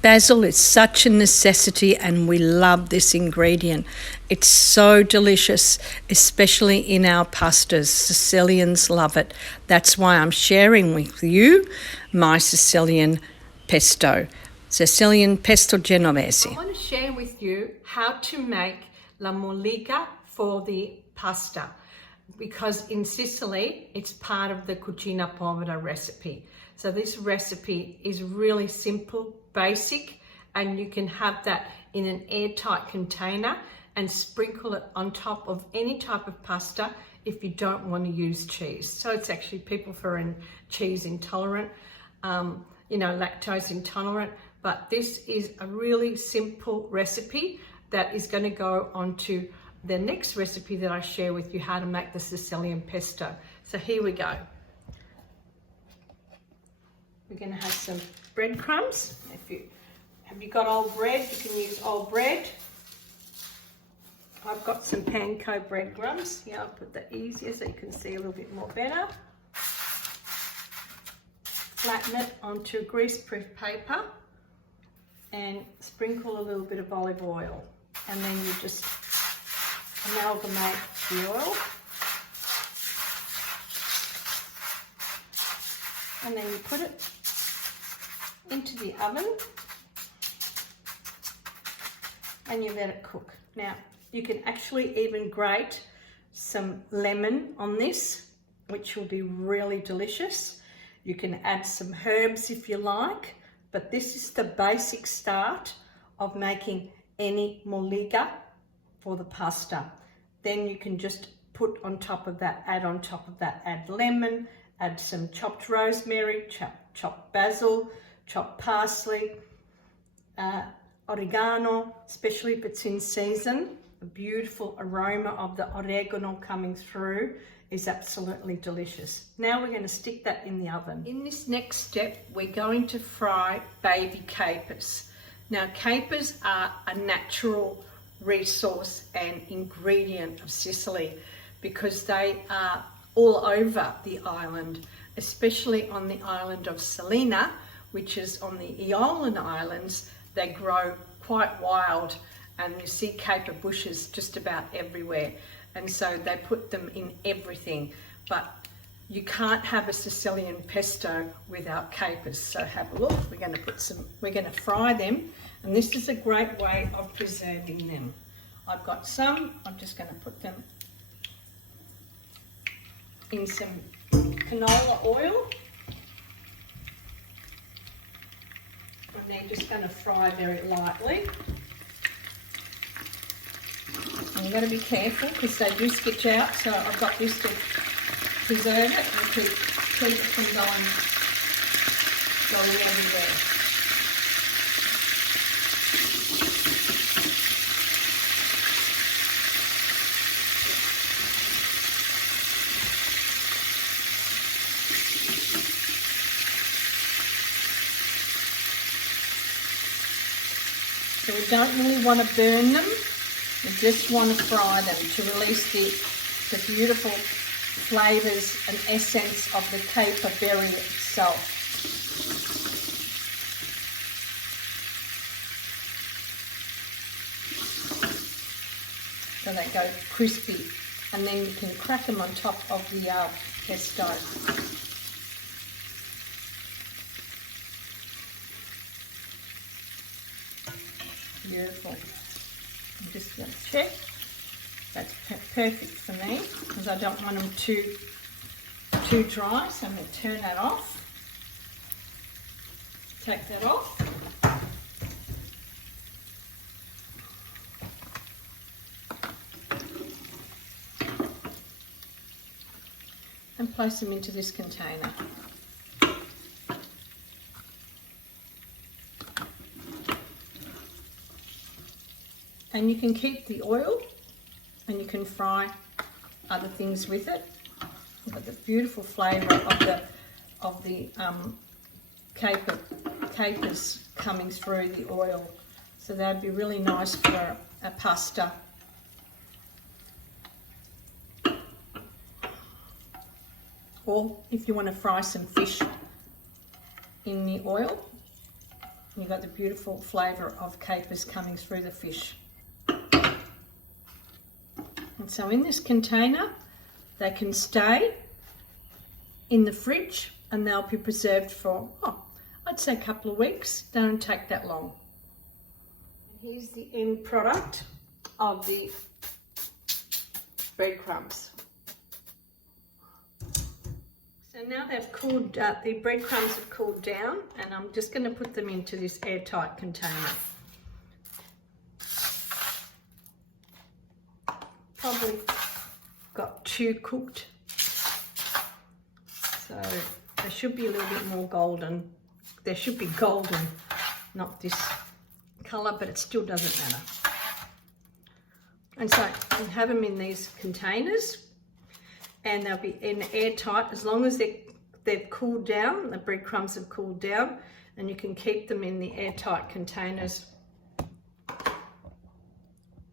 Basil is such a necessity and we love this ingredient. It's so delicious, especially in our pastas. Sicilians love it. That's why I'm sharing with you my Sicilian pesto. Sicilian pesto genovese. I want to share with you how to make la mollica for the pasta, because in Sicily it's part of the cucina povera recipe. So this recipe is really simple, basic, and you can have that in an airtight container and sprinkle it on top of any type of pasta if you don't want to use cheese. So it's actually people who are cheese intolerant, lactose intolerant, but this is a really simple recipe that is going to go onto the next recipe that I share with you, how to make the Sicilian pesto. So here we go. We're going to have some breadcrumbs. Have you got old bread? You can use old bread. I've got some panko breadcrumbs. Yeah, I'll put that easier so you can see a little bit more better. Flatten it onto greaseproof paper and sprinkle a little bit of olive oil, and then you just amalgamate the oil, and then you put it into the oven and you let it cook. Now you can actually even grate some lemon on this, which will be really delicious. You can add some herbs if you like, but this is the basic start of making any mollica for the pasta. Then you can just put on top of that, add lemon, add some chopped rosemary, chopped basil, chopped parsley, oregano, especially if it's in season. The beautiful aroma of the oregano coming through is absolutely delicious. Now we're going to stick that in the oven. In this next step, we're going to fry baby capers. Now capers are a natural resource and ingredient of Sicily because they are all over the island, especially on the island of Salina, which is on the Aeolian Islands. They grow quite wild and you see caper bushes just about everywhere, and so they put them in everything. But you can't have a Sicilian pesto without capers, so have a look. We're going to fry them, and this is a great way of preserving them. I've got some, I'm just going to put them in some canola oil, and they're just going to fry very lightly. And you've got to be careful because they do sketch out, so I've got this to preserve it and keep it from going everywhere. So we don't really want to burn them, we just want to fry them to release the beautiful flavours and essence of the caper berry itself. So they go crispy, and then you can crack them on top of the pesto. Beautiful. I'm just going to check. That's perfect for me because I don't want them too dry. So I'm going to turn that off. Take that off. And place them into this container. And you can keep the oil and you can fry other things with it. You've got the beautiful flavour of the capers coming through the oil. So that'd be really nice for a pasta. Or if you want to fry some fish in the oil, You've got the beautiful flavour of capers coming through the fish. And so in this container, they can stay in the fridge and they'll be preserved for, I'd say a couple of weeks. Don't take that long. And here's the end product of the breadcrumbs. So now they've cooled, the breadcrumbs have cooled down, and I'm just going to put them into this airtight container. Probably got 2 cooked, so they should be a little bit more golden. They should be golden, not this colour, but it still doesn't matter. And so you have them in these containers, and they'll be in airtight as long as they've cooled down. The breadcrumbs have cooled down, and you can keep them in the airtight containers.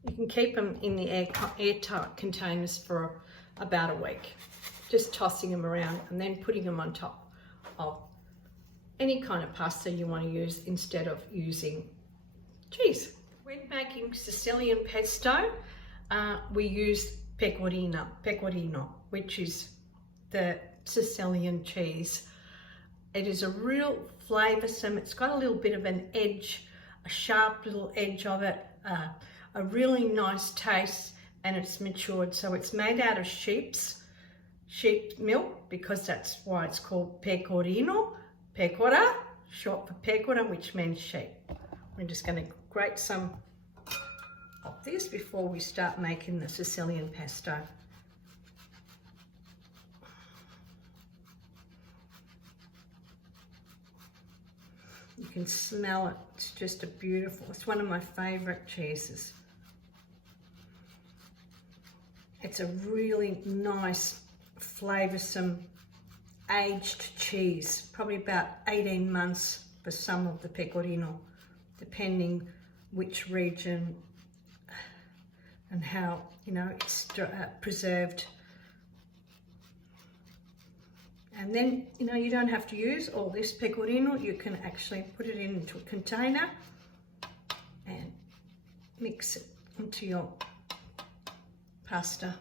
You can keep them in the airtight containers for about a week, just tossing them around and then putting them on top of any kind of pasta you want to use instead of using cheese. When making Sicilian pesto, we use Pecorino, which is the Sicilian cheese. It is a real flavoursome, it's got a little bit of an edge, a sharp little edge of it, a really nice taste, and it's matured. So it's made out of sheep milk, because that's why it's called Pecorino. Pecora, short for pecora, which means sheep. We're just going to grate some of this before we start making the Sicilian pesto. You can smell it, it's just a beautiful, it's one of my favourite cheeses. It's a really nice, flavoursome, aged cheese, probably about 18 months for some of the Pecorino, depending which region and how, it's preserved. And then, you don't have to use all this Pecorino. You can actually put it into a container and mix it into your pasta.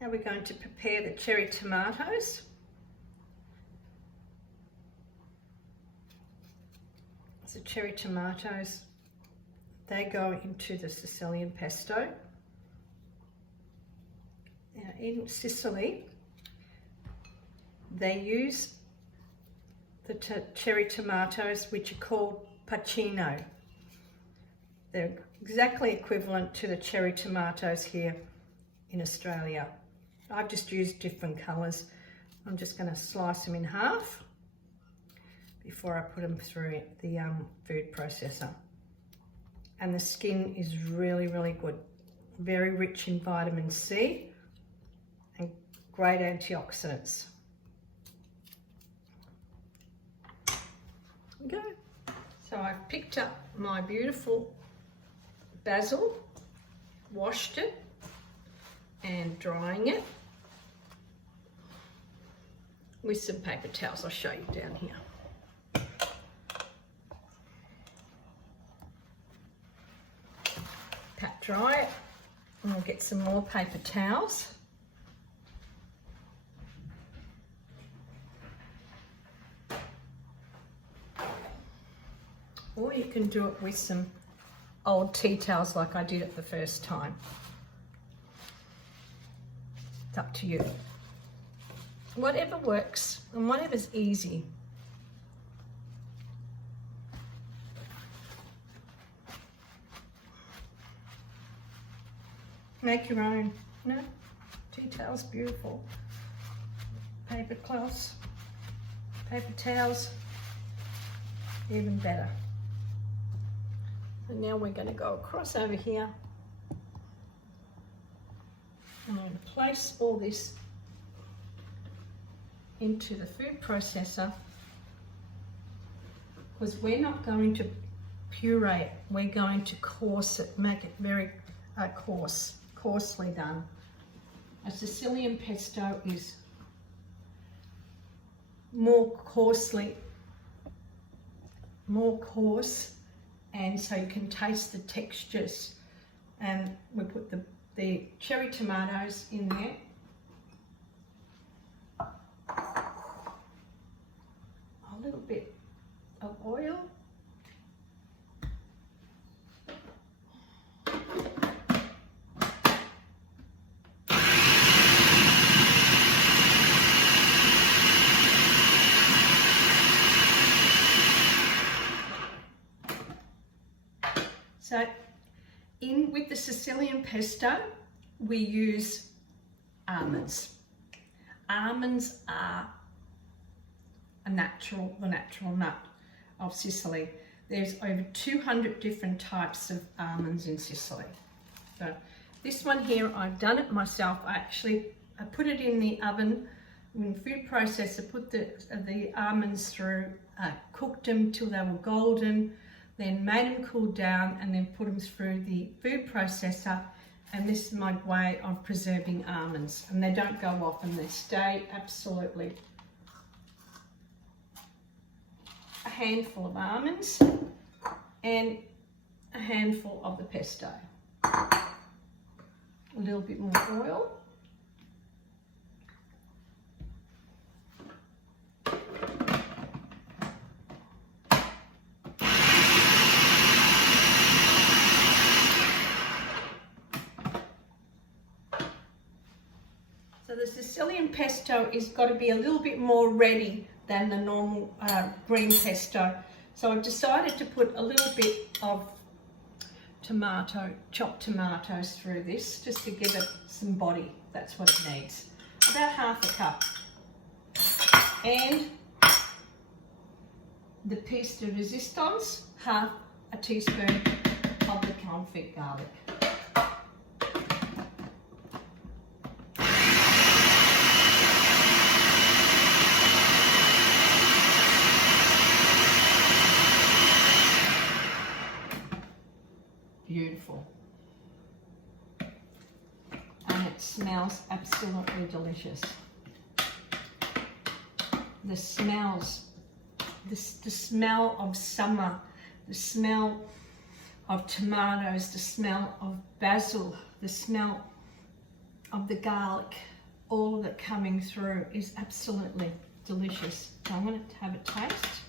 Now we're going to prepare the cherry tomatoes. So cherry tomatoes, they go into the Sicilian pesto. Now in Sicily, they use the cherry tomatoes, which are called Pecorino. They're exactly equivalent to the cherry tomatoes here in Australia. I've just used different colours. I'm just going to slice them in half before I put them through the food processor. And the skin is really, really good. Very rich in vitamin C and great antioxidants. There we go. So I've picked up my beautiful basil, washed it and drying it with some paper towels. I'll show you down here. Pat dry it, and we'll get some more paper towels. Or you can do it with some old tea towels like I did it the first time. It's up to you. Whatever works and whatever's easy. Make your own. No, tea towels, beautiful. Paper cloths, paper towels, even better. And now we're going to go across over here. I'm going to place all this into the food processor, because we're not going to puree it, we're going to coarse it, make it very coarsely done. A Sicilian pesto is more coarsely more coarse, and so you can taste the textures. And we put the cherry tomatoes in there. A little bit of oil. So in with the Sicilian pesto, we use almonds. Almonds are the natural nut of Sicily. There's over 200 different types of almonds in Sicily. So this one here, I've done it myself. I put it in the oven in food processor, put the almonds through, cooked them till they were golden, then made them cool down, and then put them through the food processor. And this is my way of preserving almonds, and they don't go off and they stay absolutely. A handful of almonds and a handful of the pesto. A little bit more oil. So the Sicilian pesto is got to be a little bit more ready than the normal green pesto. So I've decided to put a little bit of chopped tomatoes through this, just to give it some body. That's what it needs. About half a cup. And the piece de resistance, half a teaspoon of the confit garlic. Beautiful. And it smells absolutely delicious. The smells, the smell of summer, the smell of tomatoes, the smell of basil, the smell of the garlic, all of it coming through is absolutely delicious. So I'm going to have a taste.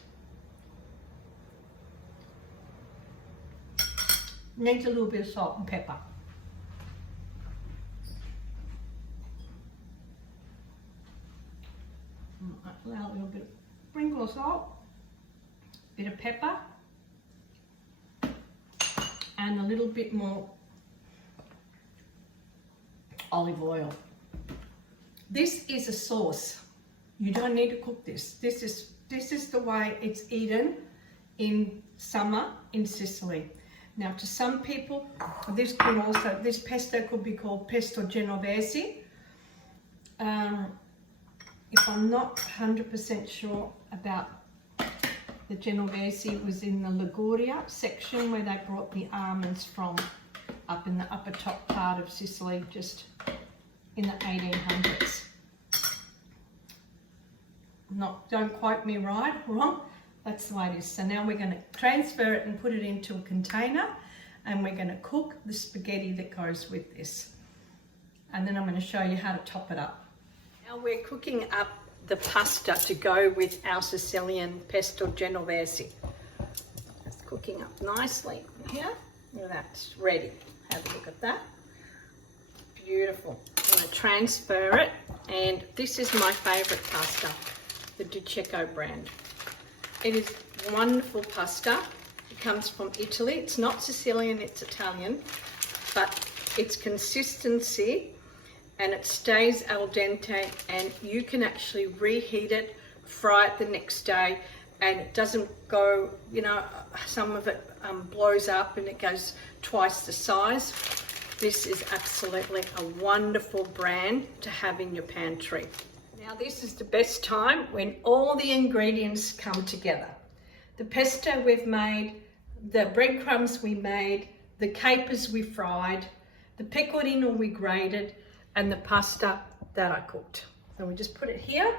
Needs a little bit of salt and pepper. Allow a little bit of sprinkle of salt, bit of pepper, and a little bit more olive oil. This is a sauce. You don't need to cook this. This is the way it's eaten in summer in Sicily. Now, to some people, this pesto could be called pesto genovese. If I'm not 100% sure about the Genovese, it was in the Liguria section where they brought the almonds from, up in the upper top part of Sicily, just in the 1800s. Don't quote me wrong. That's the way it is. So now we're going to transfer it and put it into a container, and we're going to cook the spaghetti that goes with this. And then I'm going to show you how to top it up. Now we're cooking up the pasta to go with our Sicilian pesto genovese. It's cooking up nicely here. Look at that, it's ready. Have a look at that. Beautiful. I'm going to transfer it, and this is my favourite pasta, the Di Cecco brand. It is wonderful pasta. It comes from Italy. It's not Sicilian, it's Italian, but its consistency, and it stays al dente, and you can actually reheat it, fry it the next day, and it doesn't go, you know, some of it blows up and it goes twice the size. This is absolutely a wonderful brand to have in your pantry. Now this is the best time when all the ingredients come together. The pesto we've made, the breadcrumbs we made, the capers we fried, the pecorino we grated, and the pasta that I cooked. So we just put it here.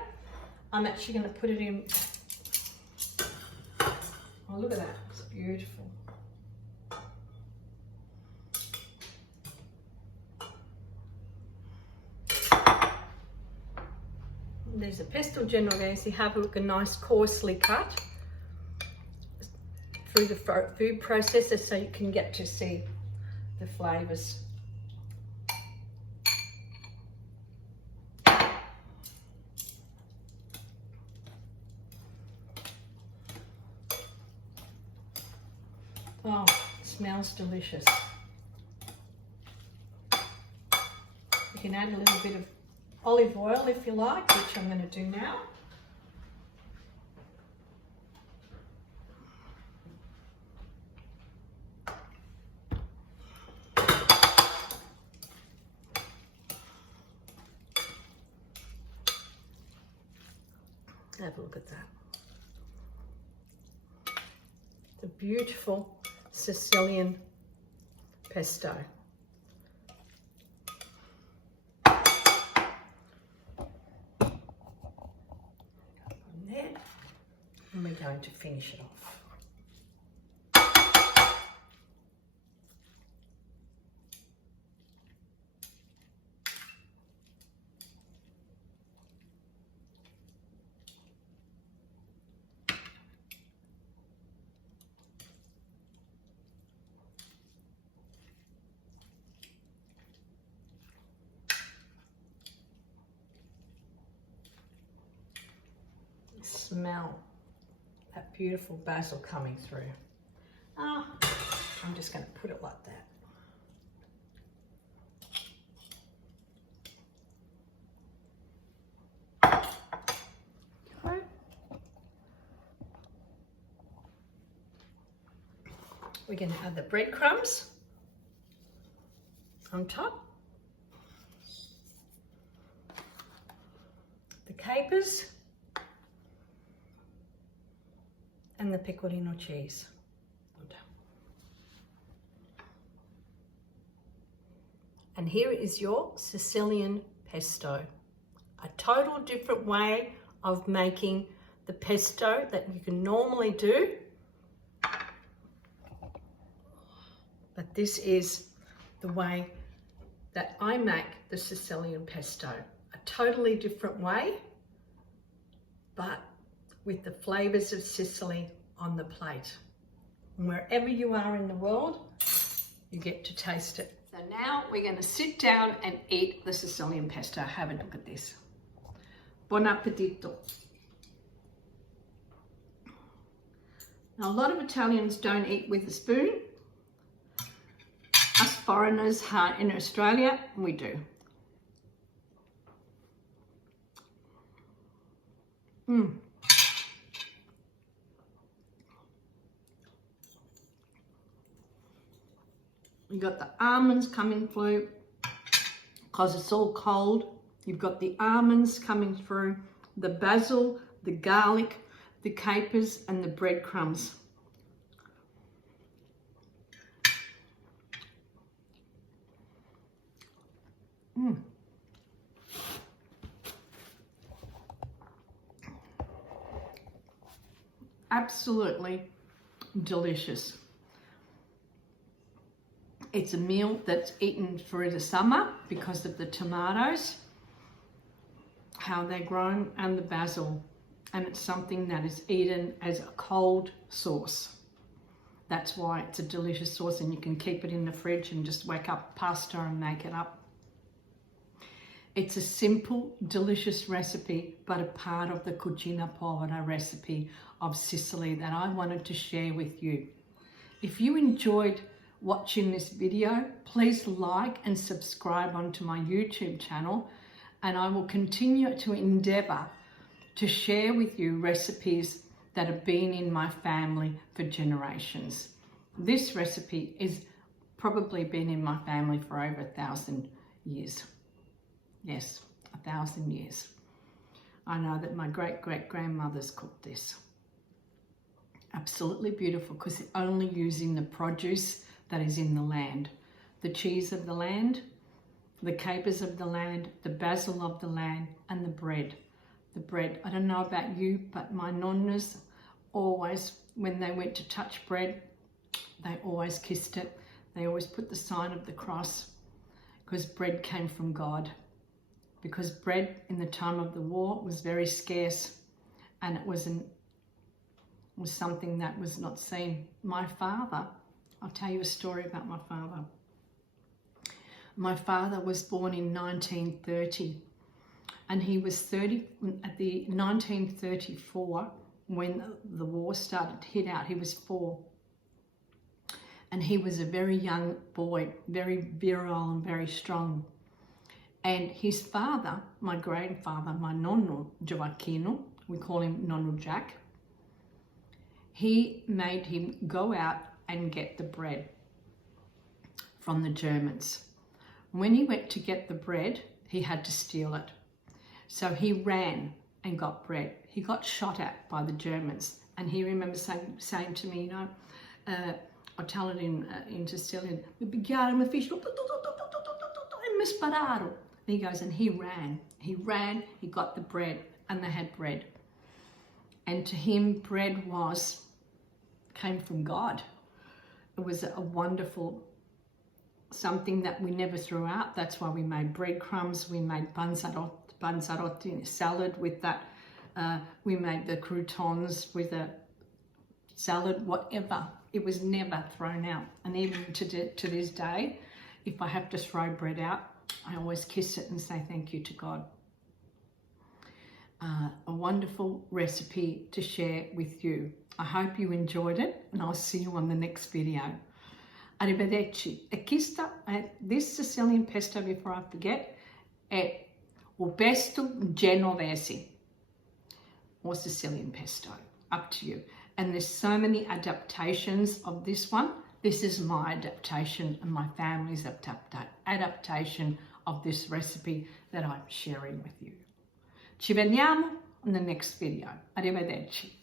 I'm actually going to put it in a look at that, it's beautiful. There's a pesto genovese. Have a look, a nice coarsely cut through the food processor so you can get to see the flavours. Oh, it smells delicious. You can add a little bit of olive oil if you like, which I'm going to do now. Have a look at that. The beautiful Sicilian pesto. And we're going to finish it off. Smell that beautiful basil coming through. I'm just going to put it like that. Okay. We're going to add the breadcrumbs on top, the capers, and the Pecorino cheese. And here is your Sicilian pesto. A total different way of making the pesto that you can normally do. But this is the way that I make the Sicilian pesto. A totally different way, but with the flavours of Sicily on the plate. And wherever you are in the world, you get to taste it. So now we're going to sit down and eat the Sicilian pesto. Have a look at this. Buon appetito. Now, a lot of Italians don't eat with a spoon. Us foreigners in Australia, we do. You've got the almonds coming through because it's all cold. You've got the almonds coming through, the basil, the garlic, the capers, and the breadcrumbs. Absolutely delicious. It's a meal that's eaten through the summer because of the tomatoes, how they're grown, and the basil. And it's something that is eaten as a cold sauce. That's why it's a delicious sauce, and you can keep it in the fridge and just wake up pasta and make it up. It's a simple, delicious recipe, but a part of the cucina povera recipe of Sicily that I wanted to share with you. If you enjoyed watching this video, please like and subscribe onto my YouTube channel, and I will continue to endeavour to share with you recipes that have been in my family for generations. This recipe is probably been in my family for over 1,000 years. Yes, 1,000 years. I know that my great-great-grandmothers cooked this. Absolutely beautiful, because it's only using the produce that is in the land. The cheese of the land, the capers of the land, the basil of the land, and the bread. The bread, I don't know about you, but my nonnas always when they went to touch bread, they always kissed it. They always put the sign of the cross, because bread came from God. Because bread in the time of the war was very scarce, and it was something that was not seen. My father, I'll tell you a story about my father. My father was born in 1930, and he was 30 at the 1934 when the war started to hit out. He was 4, and he was a very young boy, very virile and very strong. And his father, my grandfather, my nonno Gioacchino, we call him Nonno Jack, he made him go out and get the bread from the Germans. When he went to get the bread, he had to steal it. So he ran and got bread. He got shot at by the Germans. And he remembers saying to me, you know, I'll tell it in Sicilian, mi pigliarono, mi fecero, e mi spararono. And he goes, and he ran, he got the bread, and they had bread. And to him, bread came from God. It was a wonderful, something that we never threw out. That's why we made breadcrumbs, we made panzerotti salad with that, we made the croutons with a salad, whatever. It was never thrown out. And even to this day, if I have to throw bread out, I always kiss it and say thank you to God. A wonderful recipe to share with you. I hope you enjoyed it, and I'll see you on the next video. Arrivederci. This Sicilian pesto, before I forget, è o pesto genovese or Sicilian pesto, up to you. And there's so many adaptations of this one. This is my adaptation and my family's adaptation of this recipe that I'm sharing with you. Ci vediamo in the next video. Arrivederci.